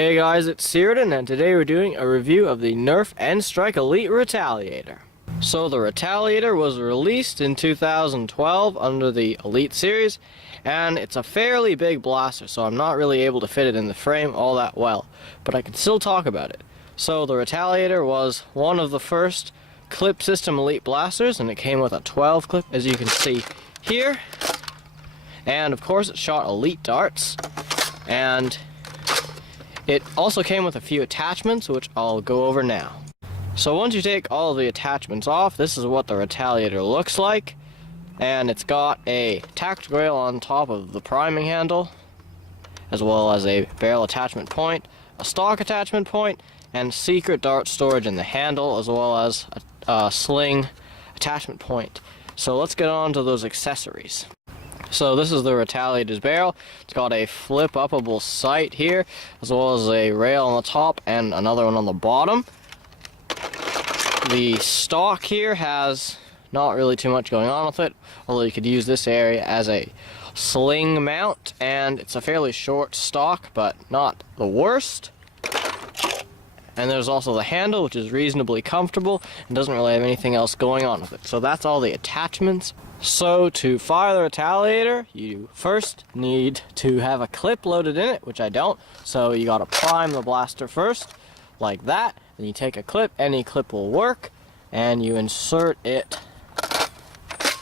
Hey guys, it's Searden, and today we're doing a review of the Nerf N-Strike Elite Retaliator. So the Retaliator was released in 2012 under the Elite series, and it's a fairly big blaster, so I'm not really able to fit it in the frame all that well, but I can still talk about it. So the Retaliator was one of the first clip system Elite blasters, and it came with a 12 clip, as you can see here. And of course it shot Elite darts, and it also came with a few attachments, which I'll go over now. So once you take all of the attachments off, this is what the Retaliator looks like. And it's got a tactical rail on top of the priming handle, as well as a barrel attachment point, a stock attachment point, and secret dart storage in the handle, as well as a sling attachment point. So let's get on to those accessories. So this is the Retaliator's barrel. It's got a flip-upable sight here, as well as a rail on the top and another one on the bottom. The stock here has not really too much going on with it, although you could use this area as a sling mount, and it's a fairly short stock, but not the worst. And there's also the handle, which is reasonably comfortable and doesn't really have anything else going on with it. So that's all the attachments. So to fire the Retaliator, you first need to have a clip loaded in it, which I don't. So you gotta prime the blaster first, like that. Then you take a clip, any clip will work, and you insert it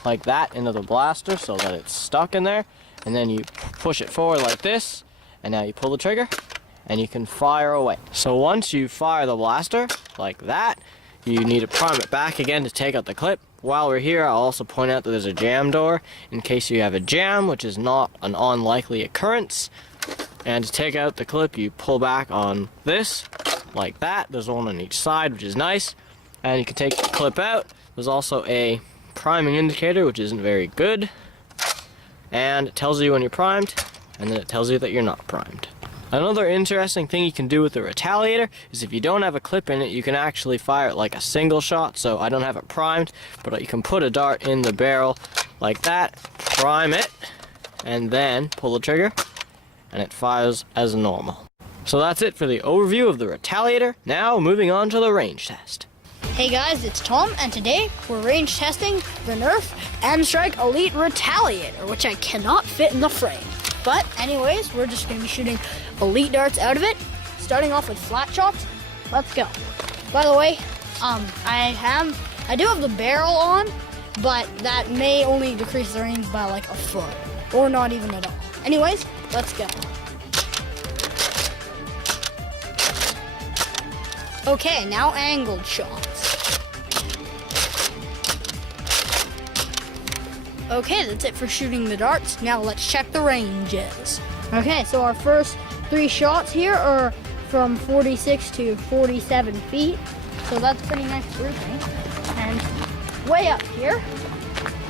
like that into the blaster so that it's stuck in there. And then you push it forward like this, and now you pull the trigger, and you can fire away. So once you fire the blaster, like that, you need to prime it back again to take out the clip. While we're here, I'll also point out that there's a jam door in case you have a jam, which is not an unlikely occurrence. And to take out the clip, you pull back on this, like that. There's one on each side, which is nice. And you can take the clip out. There's also a priming indicator, which isn't very good. And it tells you when you're primed, and then it tells you that you're not primed. Another interesting thing you can do with the Retaliator is if you don't have a clip in it, you can actually fire it like a single shot. So I don't have it primed, but you can put a dart in the barrel like that, prime it, and then pull the trigger, and it fires as normal. So that's it for the overview of the Retaliator. Now moving on to the range test. Hey guys, it's Tom, and today we're range testing the Nerf N-Strike Elite Retaliator, which I cannot fit in the frame. But anyways, we're just going to be shooting Elite darts out of it, starting off with flat shots. Let's go. By the way, I do have the barrel on, but that may only decrease the range by like a foot, or not even at all. Anyways, let's go. Okay, now angled shots. Okay, that's it for shooting the darts. Now let's check the ranges. Okay, so our first 3 shots here are from 46 to 47 feet. So that's pretty nice grouping. And way up here,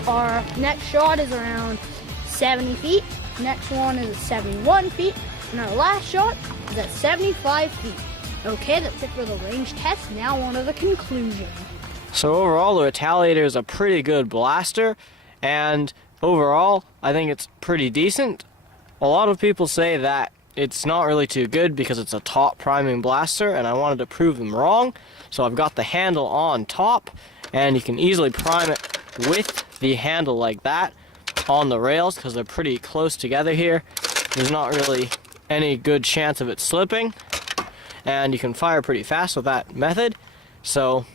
our next shot is around 70 feet. Next one is at 71 feet. And our last shot is at 75 feet. Okay, that's it for the range test. Now on to the conclusion. So overall, the Retaliator is a pretty good blaster. And overall, I think it's pretty decent. A lot of people say that it's not really too good because it's a top priming blaster, and I wanted to prove them wrong. So I've got the handle on top, and you can easily prime it with the handle like that on the rails because they're pretty close together here. There's not really any good chance of it slipping, and you can fire pretty fast with that method. So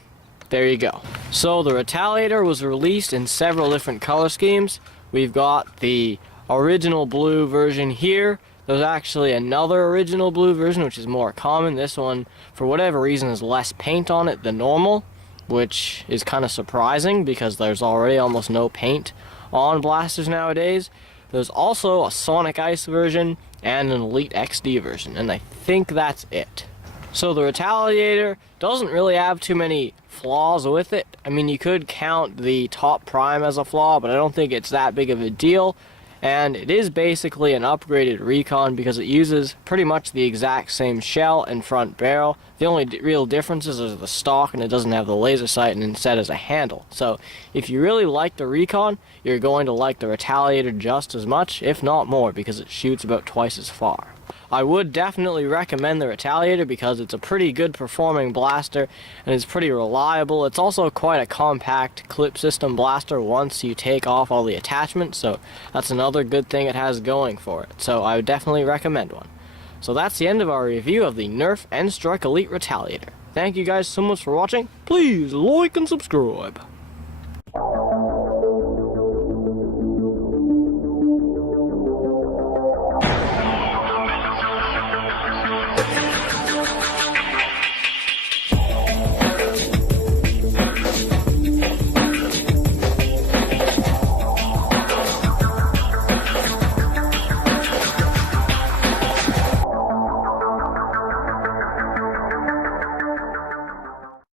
there you go. So the Retaliator was released in several different color schemes. We've got the original blue version here. There's actually another original blue version, which is more common. This one, for whatever reason, has less paint on it than normal, which is kind of surprising because there's already almost no paint on blasters nowadays. There's also a Sonic Ice version and an Elite XD version, and I think that's it. So the Retaliator doesn't really have too many flaws with it. I mean, you could count the top prime as a flaw, but I don't think it's that big of a deal. And it is basically an upgraded Recon because it uses pretty much the exact same shell and front barrel. The only real differences is the stock, and it doesn't have the laser sight and instead has a handle. So if you really like the Recon, you're going to like the Retaliator just as much, if not more, because it shoots about twice as far. I would definitely recommend the Retaliator because it's a pretty good performing blaster and it's pretty reliable. It's also quite a compact clip system blaster once you take off all the attachments, so that's another good thing it has going for it. So I would definitely recommend one. So that's the end of our review of the Nerf N-Strike Elite Retaliator. Thank you guys so much for watching. Please like and subscribe.